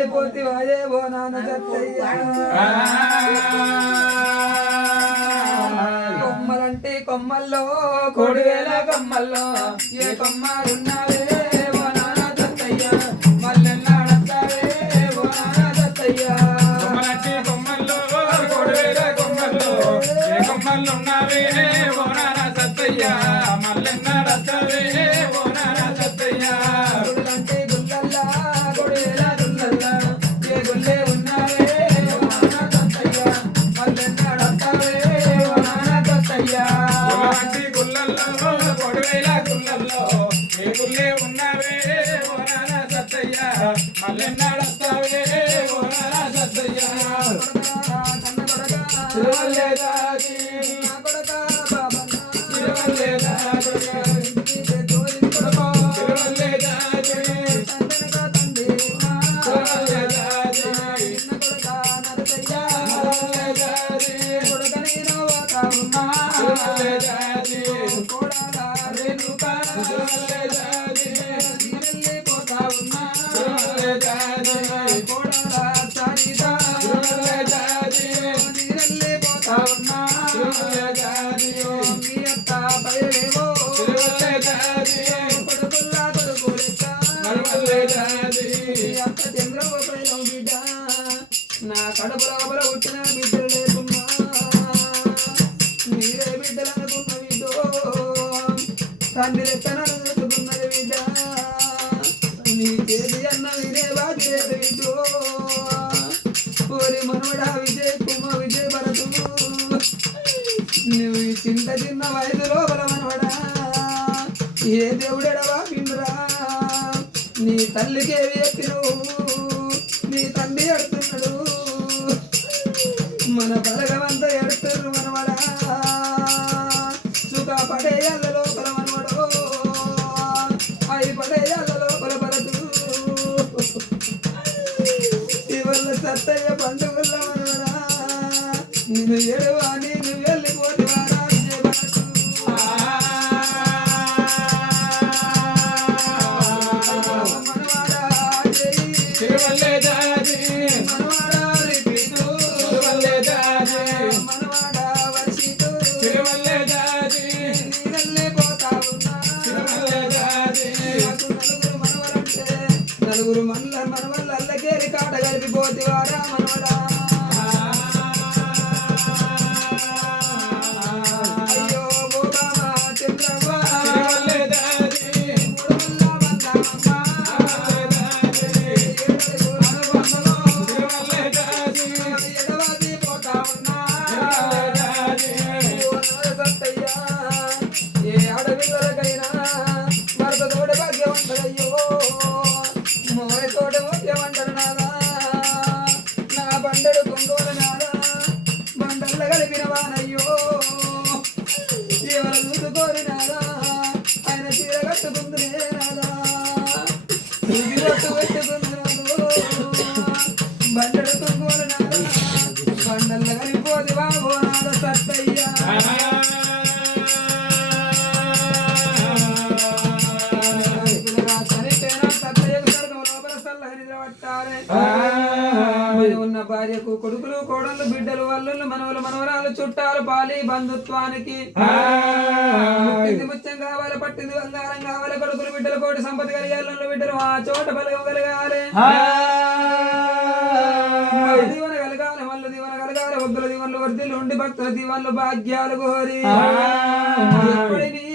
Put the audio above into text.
వెళ్ళిపోతే వాయే ఓ నాన్న సత్తయ్య కొమ్మలంటే కొమ్మల్లో కోడివేల కొమ్మల్లో ఏ కొమ్మలున్నావే ఓ నాన్న సత్తయ్య మల్లెన్నాడతావే ఓ నాన్న సత్తయ్య కొమ్మలంటే కొమ్మల్లో కోడివేల కొమ్మల్లో ఏ కొమ్మలున్నావే ఓ నాన్న సత్తయ్య మల్లెన్నాడతావే ఓ నాన్న సత్తయ్య గుళ్ళంటే గుల్లల్లా కోడివేల గుల్లల్లా ఏ గుల్లే ఉన్నావే ఓ నాన్న సత్తయ్య మల్లెన్నాడతావే ఓ నాన్న సత్తయ్య గుళ్ళంటే గుల్లల్లో కోడివేల గుల్లల్లో ఏ గుల్లే ఉన్నావే ఓ నాన్న సత్తయ్య మల్లెన్నాడతావే ఓ నాన్న సత్తయ్య తిరువల్లేదాది నా కొడక బాబన్న తిరువల్లేదాది తోలి కొడక తిరువల్లేదాది తండ్రిగా తండ్రి తిరువల్లేదాది చిన్న కొడక నరసయ్య తిరువల్లేదాది కొడకని నవ్వతావున్నా తిరువల్లేదాది కోడల రేణుకా తిరువల్లేదాది వెళ్ళిపోతావున్నా తిరువల్లేదాది కోడల సరిత తిరువల్లేదాది వెళ్ళిపోతావున్నా తిరువల్లేదాది మీ అత్త బయలేవో తిరువల్లేదాది కొడుకుల్లా కొడుకు లెక్క తిరువల్లేదాది అక్క చంద్రబాబు పైన బిడ్డ నా కడుపు లోపల పుట్టిన బిడ్డలు లేకున్నా మీరే బిడ్డలు అనుకున్న బిడ్డో తండ్రి లెక్కన అనుకున్నది బిడ్డ నీకేది అన్న వినే బాధ్యత బిడ్డో ఓరి మనవడా విజయ్ కుమ విజయ్ భరతు నువ్వు ఈ చింత చిన్న వయసు లోపల మనవడా ఏ దేవుడెడవా పిండురా నీ తల్లికి ఏవి ఎక్కిను నీ తండ్రి ఎడుతున్నాడు మన బలగమంతా ఎడుతున్నారు మనవడా సుఖ పడేయాల లోపల మనవడో అవి పడేయాల లోపల భరతు ఇవల్ల సత్తయ్య పండుగల మనవడా నిన్ను ఎడవా నేను వెళ్ళిపోతేవారా విజయ భరతు మనవాడా జై తిరువల్లేదాది మనవాడా రిపీటు తిరువల్లేదాది మనవాడా వర్షిటు తిరువల్లేదాది నీరల్లే పోతావున్నా తిరువల్లేదాది నాకు నలుగురు మనవల్ల అల్లకేరి కాట కలిపిపోతేవారా మనవడా అయ్యో బోబామా చంద్రవ్వ తిరువల్లేదాది మూడవల్ల వందమమ్మ తిరువల్లేదాది ఎడవాది పోతావున్నా తిరువల్లేదాది సత్తయ్యా ఏ ఆడపిల్లలకైనా భర్త తోడ భాగ్యం అంటారయ్యో మోయ తోట భాగ్యం అంటారు నాదా నా బండడు కొంగోలు నాదా బండల్ల కలిపిన వానయ్యో ఎవరు చూసుకోరు నాదా ఆయన చీర కట్టుకుందునే నాదా ఇది పట్టు పెట్టుకుంది బండడు కొంగోలు నాదా బండల్ల కలిపోది బాబో నాద సత్తయ్యా ఉన్న భార్యకు కొడుకులు కోడళ్ళు బిడ్డలు వల్లులు మనవలు మనవరాలు చుట్టాలు పాలి బంధుత్వానికి పుట్టింది ముత్యం కావాలి పట్టింది బంగారం కావాలి కొడుకులు బిడ్డలు కోటి సంపద కలిగాలి బిడ్డలు ఆ చోట బలగం కలగాలి దీవన కలగాలి మల్లు దీవన కలగాలి వద్దుల దీవన్లు వర్దిలు ఉండి భక్తుల దీవన్లు భాగ్యాలు కోరి ఎప్పటికీ